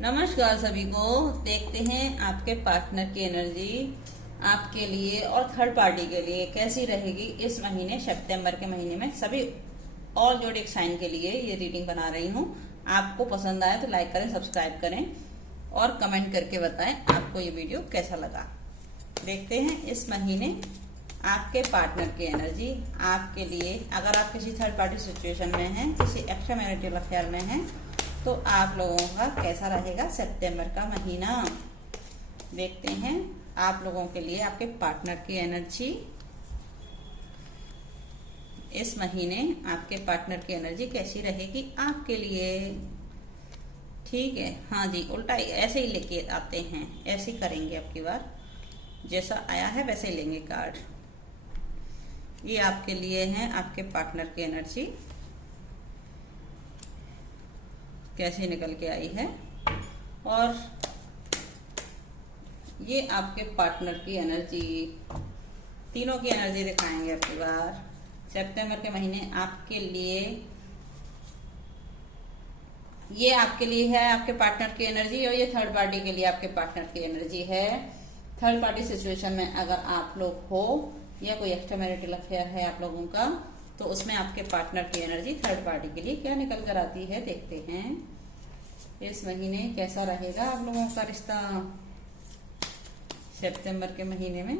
नमस्कार सभी को। देखते हैं आपके पार्टनर की एनर्जी आपके लिए और थर्ड पार्टी के लिए कैसी रहेगी इस महीने सितंबर के महीने में। सभी और जोडिक साइन के लिए ये रीडिंग बना रही हूँ। आपको पसंद आए तो लाइक करें, सब्सक्राइब करें और कमेंट करके बताएं आपको ये वीडियो कैसा लगा। देखते हैं इस महीने आपके पार्टनर की एनर्जी आपके लिए। अगर आप किसी थर्ड पार्टी सिचुएशन में हैं, किसी एक्स्ट्रा मैरिटल अफेयर में हैं, तो आप लोगों का कैसा रहेगा सितंबर का महीना। देखते हैं आप लोगों के लिए आपके पार्टनर की एनर्जी इस महीने। आपके पार्टनर की एनर्जी कैसी रहेगी आपके लिए। ठीक है, हाँ जी, उल्टा ऐसे ही लेके आते हैं, ऐसे ही करेंगे। अब की बार जैसा आया है वैसे ही लेंगे कार्ड। ये आपके लिए है आपके पार्टनर की एनर्जी कैसे निकल के आई है, और ये आपके पार्टनर की एनर्जी, तीनों की एनर्जी दिखाएंगे आपकी बार सितंबर के महीने आपके लिए। ये आपके लिए है आपके पार्टनर की एनर्जी, और ये थर्ड पार्टी के लिए आपके पार्टनर की एनर्जी है। थर्ड पार्टी सिचुएशन में अगर आप लोग हो या कोई एक्स्ट्रा मैरिटल अफेयर है आप लोगों का, तो उसमें आपके पार्टनर की एनर्जी थर्ड पार्टी के लिए क्या निकल कर आती है। देखते हैं इस महीने कैसा रहेगा आप लोगों का रिश्ता। सितंबर के महीने में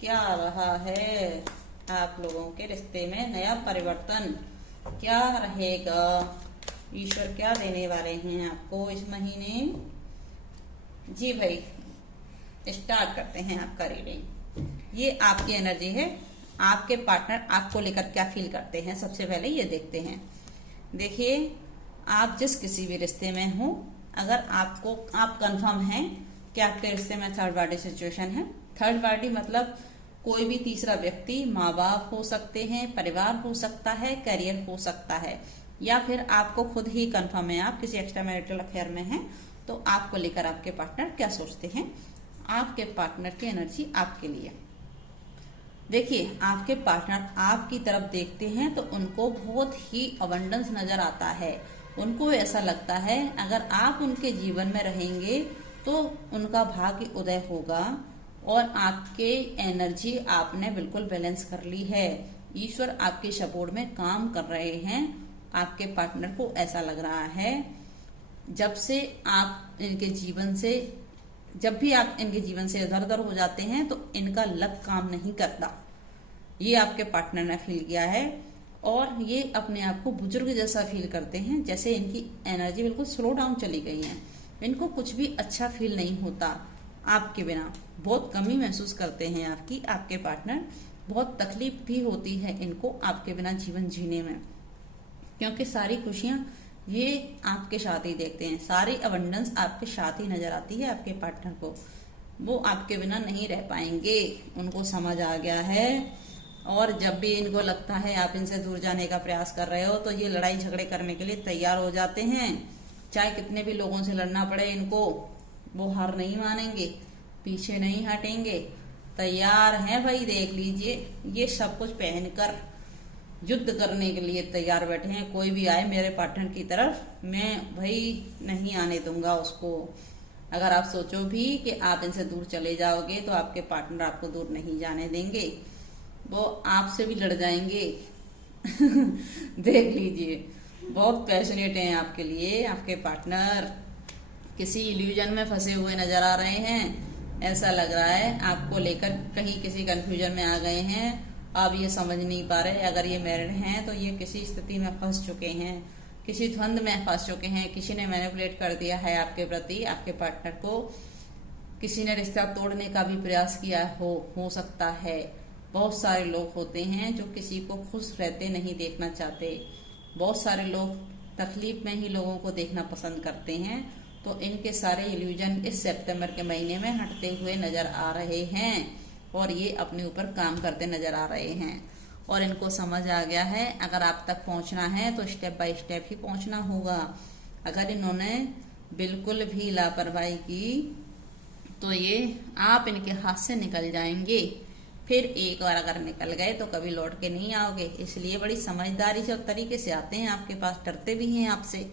क्या आ रहा है आप लोगों के रिश्ते में, नया परिवर्तन क्या रहेगा, ईश्वर क्या देने वाले हैं आपको इस महीने। जी भाई, स्टार्ट करते हैं आपका रीडिंग। ये आपकी एनर्जी है। आपके पार्टनर आपको लेकर क्या फील करते हैं, सबसे पहले ये देखते हैं। देखिए, आप जिस किसी भी रिश्ते में हो, अगर आप कंफर्म हैं कि आपके रिश्ते में थर्ड पार्टी सिचुएशन है। थर्ड पार्टी मतलब कोई भी तीसरा व्यक्ति, माँ बाप हो सकते हैं, परिवार हो सकता है, करियर हो सकता है, या फिर आपको खुद ही कंफर्म है आप किसी एक्स्ट्रा मैरिटल अफेयर में हैं, तो आपको लेकर आपके पार्टनर क्या सोचते हैं। आपके पार्टनर की एनर्जी आपके लिए। देखिए, आपके पार्टनर आपकी तरफ देखते हैं तो उनको बहुत ही अबंडेंस नजर आता है। उनको ऐसा लगता है अगर आप उनके जीवन में रहेंगे तो उनका भाग्य उदय होगा, और आपके एनर्जी आपने बिल्कुल बैलेंस कर ली है। ईश्वर आपके सपोर्ट में काम कर रहे हैं। आपके पार्टनर को ऐसा लग रहा है जब भी आप इनके जीवन से इधर उधर हो जाते हैं तो इनका लक काम नहीं करता। ये आपके पार्टनर ने फील किया है, और ये अपने आप को बुजुर्ग जैसा फील करते हैं, जैसे इनकी एनर्जी बिल्कुल स्लो डाउन चली गई है। इनको कुछ भी अच्छा फील नहीं होता आपके बिना। बहुत कमी महसूस करते हैं आपके पार्टनर। बहुत तकलीफ भी होती है इनको आपके बिना जीवन जीने में, क्योंकि सारी खुशियां ये आपके साथ ही देखते हैं, सारी अबंडेंस आपके साथ ही नजर आती है आपके पार्टनर को। वो आपके बिना नहीं रह पाएंगे, उनको समझ आ गया है। और जब भी इनको लगता है आप इनसे दूर जाने का प्रयास कर रहे हो, तो ये लड़ाई झगड़े करने के लिए तैयार हो जाते हैं। चाहे कितने भी लोगों से लड़ना पड़े इनको, वो हार नहीं मानेंगे, पीछे नहीं हटेंगे, तैयार हैं भाई। देख लीजिए, ये सब कुछ पहनकर युद्ध करने के लिए तैयार बैठे हैं। कोई भी आए मेरे पार्टनर की तरफ, मैं भाई नहीं आने दूंगा उसको। अगर आप सोचो भी कि आप इनसे दूर चले जाओगे तो आपके पार्टनर आपको दूर नहीं जाने देंगे, वो आपसे भी लड़ जाएंगे। देख लीजिए, बहुत पैशनेट हैं आपके लिए आपके पार्टनर। किसी इल्यूजन में फंसे हुए नजर आ रहे हैं। ऐसा लग रहा है आपको लेकर कहीं किसी कंफ्यूजन में आ गए हैं। अब ये समझ नहीं पा रहे। अगर ये मैरिड हैं तो ये किसी स्थिति में फंस चुके हैं, किसी द्वंद में फंस चुके हैं। किसी ने मैनिपुलेट कर दिया है आपके प्रति, आपके पार्टनर को। किसी ने रिश्ता तोड़ने का भी प्रयास किया हो सकता है। बहुत सारे लोग होते हैं जो किसी को खुश रहते नहीं देखना चाहते। बहुत सारे लोग तकलीफ में ही लोगों को देखना पसंद करते हैं। तो इनके सारे इल्यूजन इस सितंबर के महीने में हटते हुए नजर आ रहे हैं, और ये अपने ऊपर काम करते नजर आ रहे हैं। और इनको समझ आ गया है अगर आप तक पहुंचना है तो स्टेप बाय स्टेप ही पहुंचना होगा। अगर इन्होंने बिल्कुल भी लापरवाही की तो ये आप इनके हाथ से निकल जाएंगे। फिर एक बार अगर निकल गए तो कभी लौट के नहीं आओगे। इसलिए बड़ी समझदारी से और तरीके से आते हैं आपके पास, डरते भी हैं आपसे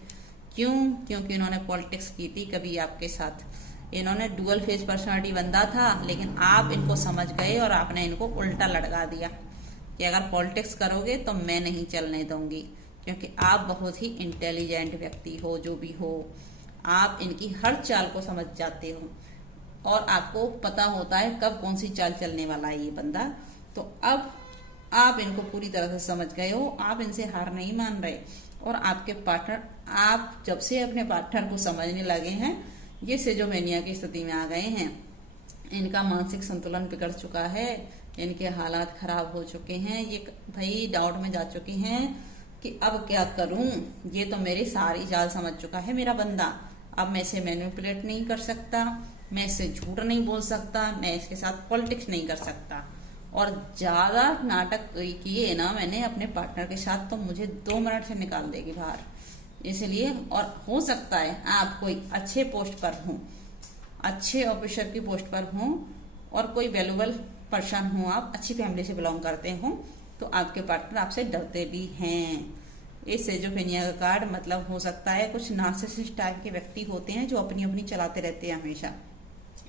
क्यों? क्योंकि इन्होंने पॉलिटिक्स की थी कभी आपके साथ। इन्होंने डुअल फेस पर्सनालिटी बंदा था, लेकिन आप इनको समझ गए और आपने इनको उल्टा लटका दिया कि अगर पॉलिटिक्स करोगे तो मैं नहीं चलने दूंगी, क्योंकि आप बहुत ही इंटेलिजेंट व्यक्ति हो। जो भी हो, आप इनकी हर चाल को समझ जाते हो और आपको पता होता है कब कौन सी चाल चलने वाला है ये बंदा। तो अब आप इनको पूरी तरह से समझ गए हो, आप इनसे हार नहीं मान रहे। और आपके पार्टनर, आप जब से अपने पार्टनर को समझने लगे हैं, ये सिजोफ्रेनिया की स्थिति में आ गए हैं। इनका मानसिक संतुलन बिगड़ चुका है, इनके हालात खराब हो चुके हैं, ये भाई डाउट में जा चुके हैं कि अब क्या करूं, ये तो मेरी सारी चाल समझ चुका है मेरा बंदा। अब मैं इसे मैनिपुलेट नहीं कर सकता, मैं इससे झूठ नहीं बोल सकता, मैं इसके साथ पॉलिटिक्स नहीं कर सकता। और ज्यादा नाटक किए ना मैंने अपने पार्टनर के साथ तो मुझे 2 मिनट से निकाल देगी बाहर। इसलिए, और हो सकता है आप कोई अच्छे पोस्ट पर हो, अच्छे ऑफिसर की पोस्ट पर हो और कोई वैल्यूबल पर्सन हो, आप अच्छी फैमिली से बिलोंग करते हो, तो आपके पार्टनर आपसे डरते भी हैं। इस सिजोफ्रेनिया का कार्ड मतलब हो सकता है कुछ नार्सिसिस्ट टाइप के व्यक्ति होते हैं जो अपनी अपनी चलाते रहते हैं हमेशा।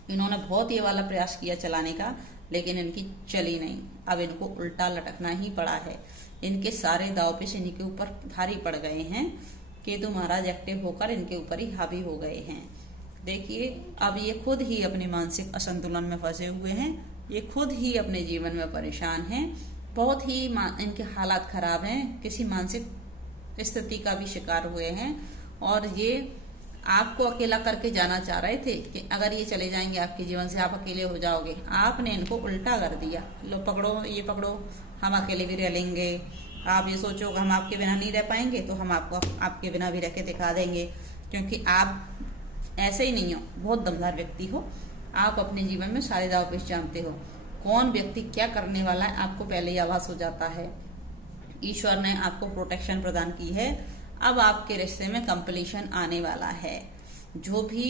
इन्होंने बहुत ये वाला प्रयास किया चलाने का, लेकिन इनकी चली नहीं। अब इनको उल्टा लटकना ही पड़ा है। इनके सारे दाव पेच इनके ऊपर भारी पड़ गए हैं। केतु महाराज एक्टिव होकर इनके ऊपर ही हावी हो गए हैं। देखिए, अब ये खुद ही अपने मानसिक असंतुलन में फंसे हुए हैं, ये खुद ही अपने जीवन में परेशान हैं, बहुत ही इनके हालात खराब हैं, किसी मानसिक स्थिति का भी शिकार हुए हैं। और ये आपको अकेला करके जाना चाह रहे थे कि अगर ये चले जाएंगे आपके जीवन से, आप अकेले हो जाओगे। आपने इनको उल्टा कर दिया, लो पकड़ो, ये पकड़ो, हम अकेले भी रह लेंगे। आप ये सोचो कि हम आपके बिना नहीं रह पाएंगे, तो हम आपको आपके बिना भी रह के दिखा देंगे, क्योंकि आप ऐसे ही नहीं हो, बहुत दमदार व्यक्ति हो। आप अपने जीवन में सारे दाव पेच जानते हो, कौन व्यक्ति क्या करने वाला है आपको पहले ही आभास हो जाता है। ईश्वर ने आपको प्रोटेक्शन प्रदान की है। अब आपके रिश्ते में कंप्लीशन आने वाला है। जो भी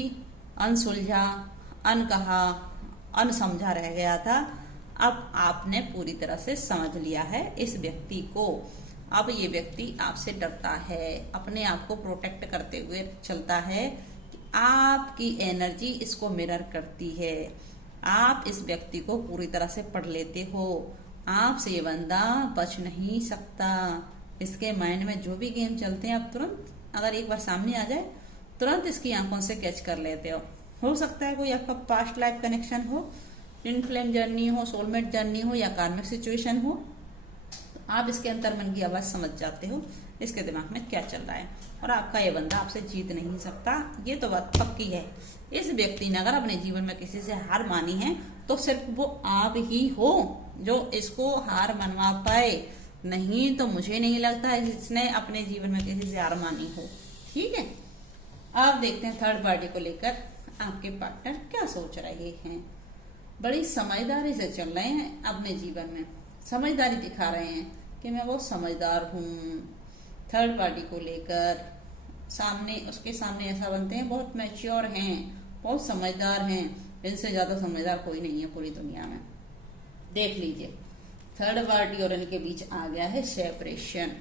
अनसुलझा, अनकहा, अनसमझा रह गया था, अब आपने पूरी तरह से समझ लिया है इस व्यक्ति को। अब ये व्यक्ति आपसे डरता है, अपने आप को प्रोटेक्ट करते हुए चलता है कि आपकी एनर्जी इसको मिरर करती है। आप इस व्यक्ति को पूरी तरह से पढ़ लेते हो, आपसे ये बंदा बच नहीं सकता। इसके माइंड में जो भी गेम चलते हैं, आप तुरंत अगर एक बार सामने आ जाए, तुरंत इसकी आंखों से कैच कर लेते हो सकता है कोई आपका पास्ट लाइफ कनेक्शन हो, ट्विन फ्लेम जर्नी हो, सोलमेट जर्नी हो, या कार्मिक सिचुएशन हो। आप इसके अंतर मन की आवाज समझ जाते हो, इसके दिमाग में क्या चल रहा है, और आपका ये बंदा आपसे जीत नहीं सकता। ये तो बात पक्की है। इस व्यक्ति ने अगर अपने जीवन में किसी से हार मानी है, तो सिर्फ वो आप ही हो जो इसको हार मनवा पाए। नहीं तो मुझे नहीं लगता इसने अपने जीवन में किसी से हार मानी हो। ठीक है, अब देखते हैं थर्ड पार्टी को लेकर आपके पार्टनर क्या सोच रहे हैं। बड़ी समझदारी से चल रहे हैं अपने जीवन में, समझदारी दिखा रहे हैं कि मैं बहुत समझदार हूँ। थर्ड पार्टी को लेकर उसके सामने ऐसा बनते हैं, बहुत मैच्योर हैं, बहुत समझदार हैं, इनसे ज्यादा समझदार कोई नहीं है पूरी दुनिया में। देख लीजिए, थर्ड पार्टी और इनके बीच आ गया है सेपरेशन।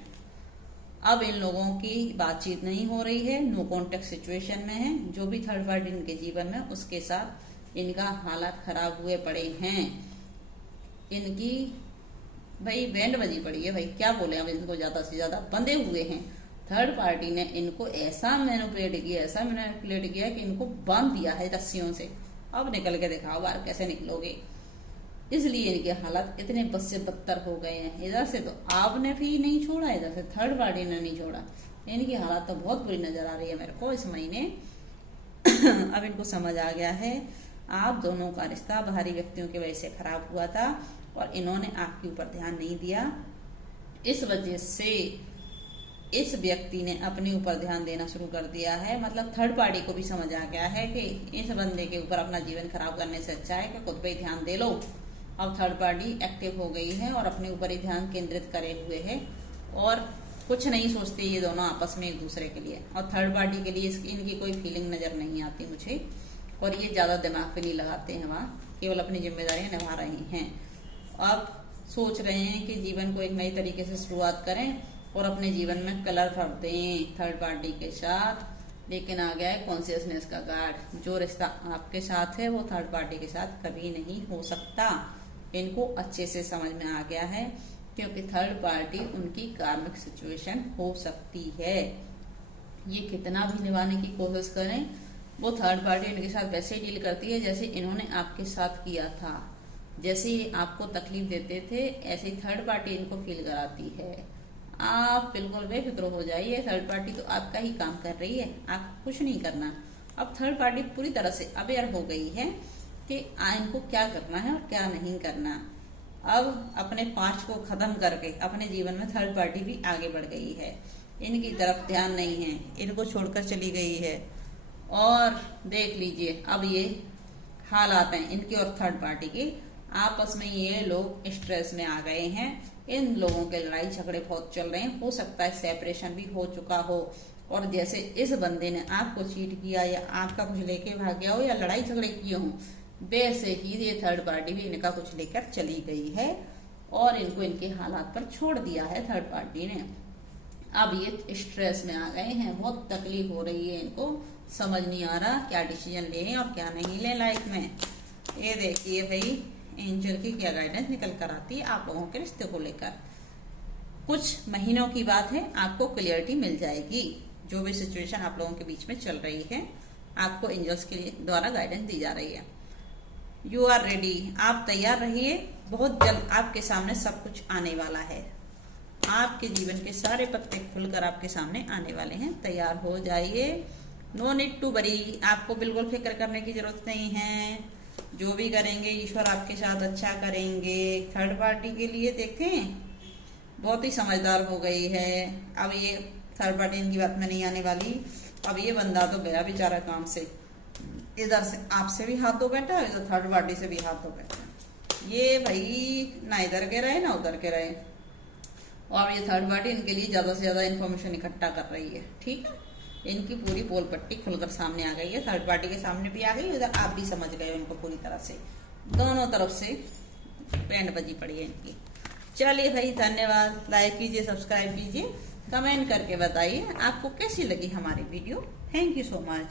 अब इन लोगों की बातचीत नहीं हो रही है, नो कॉन्टेक्ट सिचुएशन में है। जो भी थर्ड पार्टी इनके जीवन में, उसके साथ इनका हालात खराब हुए पड़े हैं। इनकी भाई बैंड बजी पड़ी है, भाई क्या बोले अब इनको, ज्यादा से ज्यादा बंधे हुए हैं। थर्ड पार्टी ने इनको ऐसा मैनिपुलेट किया कि इनको बांध दिया है रस्सियों से। अब निकल के दिखाओ बाहर, कैसे निकलोगे। इसलिए इनके हालात इतने बद से बदतर हो गए हैं। इधर से तो आपने भी नहीं छोड़ा, इधर से थर्ड पार्टी ने नहीं छोड़ा। इनकी हालात तो बहुत बुरी नजर आ रही है मेरे को इस महीने। अब इनको समझ आ गया है आप दोनों का रिश्ता बाहरी व्यक्तियों की वजह से खराब हुआ था, और इन्होंने आपके ऊपर ध्यान नहीं दिया। इस वजह से इस व्यक्ति ने अपने ऊपर ध्यान देना शुरू कर दिया है। मतलब थर्ड पार्टी को भी समझ आ गया है कि इस बंदे के ऊपर अपना जीवन खराब करने से अच्छा है कि खुद पे ही ध्यान दे लो। अब थर्ड पार्टी एक्टिव हो गई है और अपने ऊपर ही ध्यान केंद्रित करे हुए है, और कुछ नहीं सोचते ये दोनों आपस में एक दूसरे के लिए। और थर्ड पार्टी के लिए इनकी कोई फीलिंग नजर नहीं आती मुझे, और ये ज्यादा दिमाग पे नहीं लगाते हैं, वहाँ केवल अपनी जिम्मेदारियां निभा रही हैं। अब सोच रहे हैं कि जीवन को एक नई तरीके से शुरुआत करें और अपने जीवन में कलर भर दें थर्ड पार्टी के साथ। लेकिन आ गया है कॉन्शियसनेस का गार्ड। जो रिश्ता आपके साथ है वो थर्ड पार्टी के साथ कभी नहीं हो सकता। इनको अच्छे से समझ में आ गया है, क्योंकि थर्ड पार्टी उनकी कार्मिक सिचुएशन हो सकती है। ये कितना भी निभाने की कोशिश करें, वो थर्ड पार्टी इनके साथ वैसे ही डील करती है जैसे इन्होंने आपके साथ किया था। जैसे ही आपको तकलीफ देते थे, ऐसे ही थर्ड पार्टी इनको फील कराती है। आप बिल्कुल बेफिक्र हो जाइए, थर्ड पार्टी तो आपका ही काम कर रही है, आपको कुछ नहीं करना। अब थर्ड पार्टी पूरी तरह से अवेयर हो गई है कि इनको क्या करना है और क्या नहीं करना। अब अपने पास्ट को खत्म करके अपने जीवन में थर्ड पार्टी भी आगे बढ़ गई है। इनकी तरफ ध्यान नहीं है, इनको छोड़कर चली गई है। और देख लीजिए अब ये हालात हैं इनके और थर्ड पार्टी के, आपस में ये लोग स्ट्रेस में आ गए हैं। इन लोगों के लड़ाई झगड़े बहुत चल रहे हैं, हो सकता है सेपरेशन भी हो चुका हो। और जैसे इस बंदे ने आपको चीट किया या आपका कुछ लेके भाग गया हो या लड़ाई झगड़े किए हों, वैसे ही ये थर्ड पार्टी भी इनका कुछ लेकर चली गई है और इनको इनके हालात पर छोड़ दिया है थर्ड पार्टी ने। अब ये स्ट्रेस में आ गए हैं, बहुत तकलीफ हो रही है इनको, समझ नहीं आ रहा क्या डिसीजन लें और क्या नहीं लें लाइफ में। ये देखिए भाई एंजल की क्या गाइडेंस निकल कर आती है आप लोगों के रिश्ते को लेकर। कुछ महीनों की बात है, आपको क्लियरिटी मिल जाएगी। जो भी सिचुएशन आप लोगों के बीच में चल रही है, आपको एंजल्स के द्वारा गाइडेंस दी जा रही है। यू आर रेडी, आप तैयार रहिए, बहुत जल्द आपके सामने सब कुछ आने वाला है। आपके जीवन के सारे पत्ते खुलकर आपके सामने आने वाले हैं, तैयार हो जाइए। नो नीड टू वरी, आपको बिल्कुल फिक्र करने की जरूरत नहीं है। जो भी करेंगे ईश्वर आपके साथ अच्छा करेंगे। थर्ड पार्टी के लिए देखें बहुत ही समझदार हो गई है। अब ये थर्ड पार्टी इनकी बात में नहीं आने वाली। अब ये बंदा तो गया बेचारा काम से, इधर से आपसे भी हाथ धो बैठा, इधर थर्ड पार्टी से भी हाथ धो बैठा। ये भाई ना इधर के रहे ना उधर के रहे, और ये थर्ड पार्टी इनके लिए ज्यादा से ज्यादा इन्फॉर्मेशन इकट्ठा कर रही है। ठीक है, इनकी पूरी पोल पट्टी खुलकर सामने आ गई है, थर्ड पार्टी के सामने भी आ गई, उधर आप भी समझ गए इनको पूरी तरह से। दोनों तरफ से बैंड बजी पड़ी है इनकी। चलिए भाई धन्यवाद, लाइक कीजिए, सब्सक्राइब कीजिए, कमेंट करके बताइए आपको कैसी लगी हमारी video. Thank you so much.